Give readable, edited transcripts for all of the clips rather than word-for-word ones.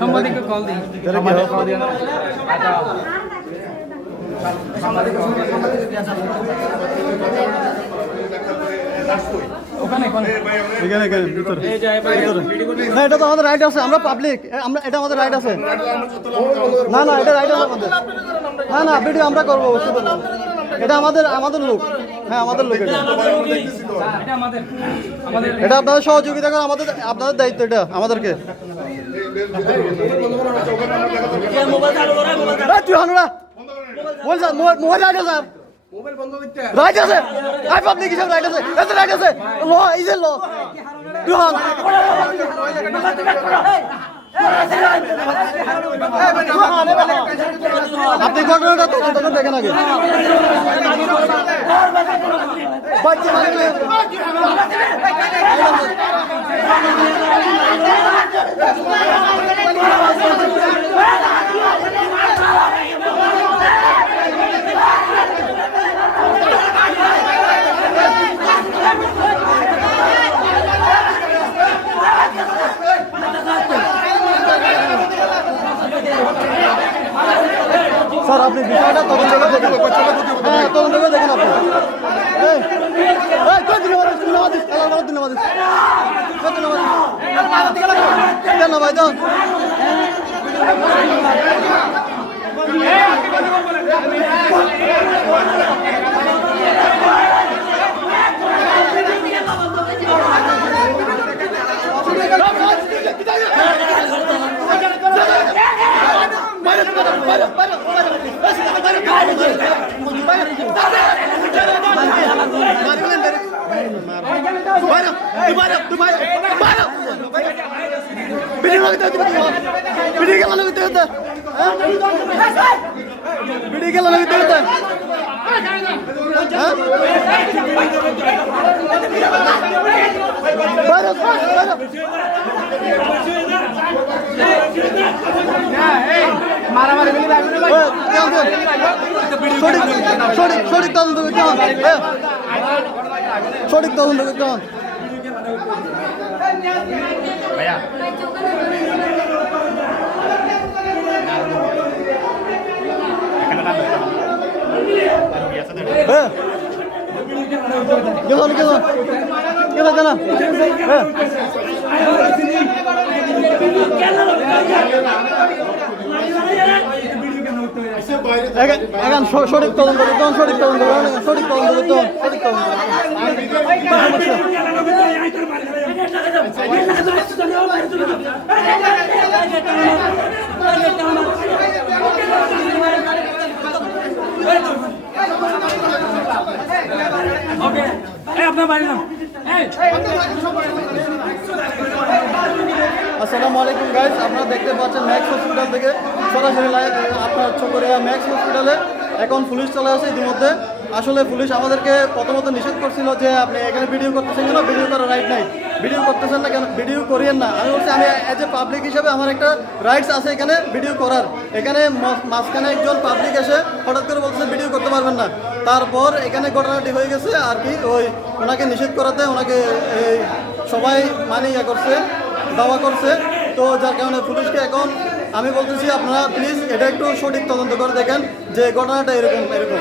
সাংবাদিককে কল দিই। এটা তো আমাদের রাইট আছে, আমরা পাবলিক, আমরা এটা আমাদের রাইট আছে। না না এটা রাইট আছে আমাদের। না না ভিডিও আমরা করবো, এটা আমাদের লোক। হ্যাঁ আমাদের লোক, এটা আপনাদের সহযোগিতা করে, আপনাদের দায়িত্ব, এটা আমাদেরকে। মোবাইল রাইট আছে, রাইট আছে, আই পাবলিক হিসাবে রাইট আছে, এত রাইট আছে, ল ইজ এ ল দুহান। আপনি ঘটনাটা তদন্ত করে দেখেন আগে। স্যার আপনি বিষয়টা তদন্ত করে দেখেন। হ্যাঁ তদন্ত করে দেখেন আপনি। ভাই তো সঠিক তদন্ত করতে হবে, সঠিক তদন্ত করতে হবে। এখন সঠিক তদন্ত করতে হবে, সঠিক তদন্ত করতে হবে, সঠিক তদন্ত করতে হবে, সঠিক তদন্ত। আসসালামু আলাইকুম গাইস, আপনারা দেখতে পাচ্ছেন ম্যাক্স হসপিটাল থেকে সরাসরি লাইভ আপনার চকরিয়া ম্যাক্স হসপিটালে। এখন পুলিশ চলে আসে ইতিমধ্যে। আসলে পুলিশ আমাদেরকে প্রথমত নিষেধ করছিল যে আপনি এখানে ভিডিও করতেছেন কেন, ভিডিও করার রাইট নাই, ভিডিও করতেছেন না কেন, ভিডিও করিয়েন না। আমি বলছি আমি অ্যাজ এ পাবলিক হিসেবে আমার একটা রাইটস আছে এখানে ভিডিও করার। এখানে মাঝখানে একজন পাবলিক এসে হঠাৎ করে বলছে ভিডিও করতে পারবেন না। তারপর এখানে ঘটনাটি হয়ে গেছে আর কি, ওই ওনাকে নিষেধ করাতে ওনাকে এই সবাই মানে ইয়ে করছে, দাওয়া করছে। তো যার কারণে পুলিশকে এখন আমি বলতেছি আপনারা প্লিজ এটা একটু সঠিক তদন্ত করে দেখেন যে ঘটনাটা এরকম এরকম,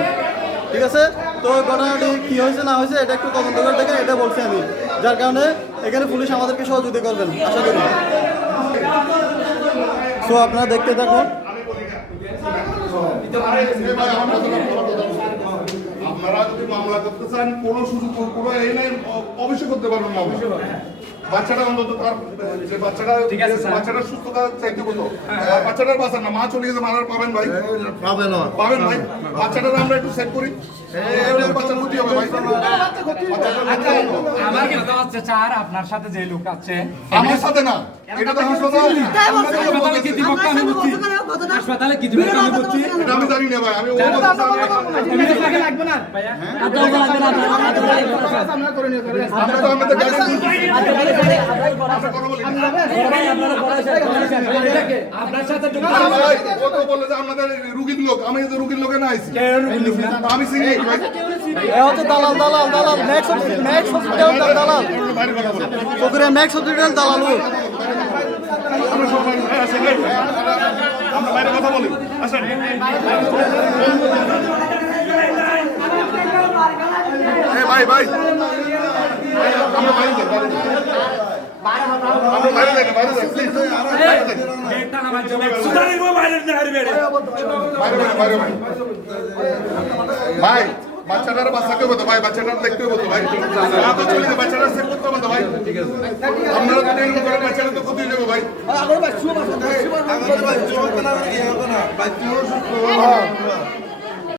ঠিক আছে? তো ঘটনাটি কী হয়েছে না হয়েছে এটা একটু তদন্ত করে দেখেন, এটা বলছি আমি। যার কারণে এখানে পুলিশ আমাদেরকে সহযোগিতা করবেন আশা করি। সো আপনারা দেখতে থাকুন। আপনারা যদি মামলা করতে চান কোনো সুযোগ কোনো এই নাই, অবশ্যই করতে পারবেন মামলা। বাচ্চাটা অন্তত তার বাচ্চাটা সুস্থতা চাইতে কত, বাচ্চাটার বাঁচান না, মা চলে গেছে, মারার পাবেন ভাই, পাবেন ভাই। বাচ্চাটার আমরা একটু সেভ করি, বাচ্চার ক্ষতি হবে ভাই। আমার কি কথা হচ্ছে স্যার, আপনার সাথে যে লোক আছে আমার সাথে না, এটা তো হাসপাতালে কি দিব আমি বুঝছি, হাসপাতালে কি দিব আমি বুঝছি, এটা আমি জানি না ভাই। আমি লাগবে না ভাইয়া, আমরা তো আমাদের গাড়ি আমরা কথা বলি না। আপনার সাথে ভাই, ও তো বললো যে আপনাদের রুগীর লোক, আমি তো রুগীর লোকে না আইছি। আমি চিনি ভাই। এ হচ্ছে দালাল দালাল দালাল ম্যাক্স হসপিটাল দালাল বাইরে কথা বলি। চকরিয়া ম্যাক্স হসপিটাল দালাল ও। আমরা সবাই আসেন, আমরা বাইরে কথা বলি, আসেন। ভাই ভাই আমরা বাইরে যাই, বাইরে যাই, বাইরে যাই, প্লিজ বাইরে যাই। ভাই বাচ্চাটার বাচ্চাকে বলতো ভাই, বাচ্চাটার দেখতে বলতো ভাই, তো চলে যাবে, বাচ্চাটা সেভ করতে হবে ভাই। আপনারা যদি এরকম করেন বাচ্চাটা তো ক্ষতি হয়ে যাবে ভাই।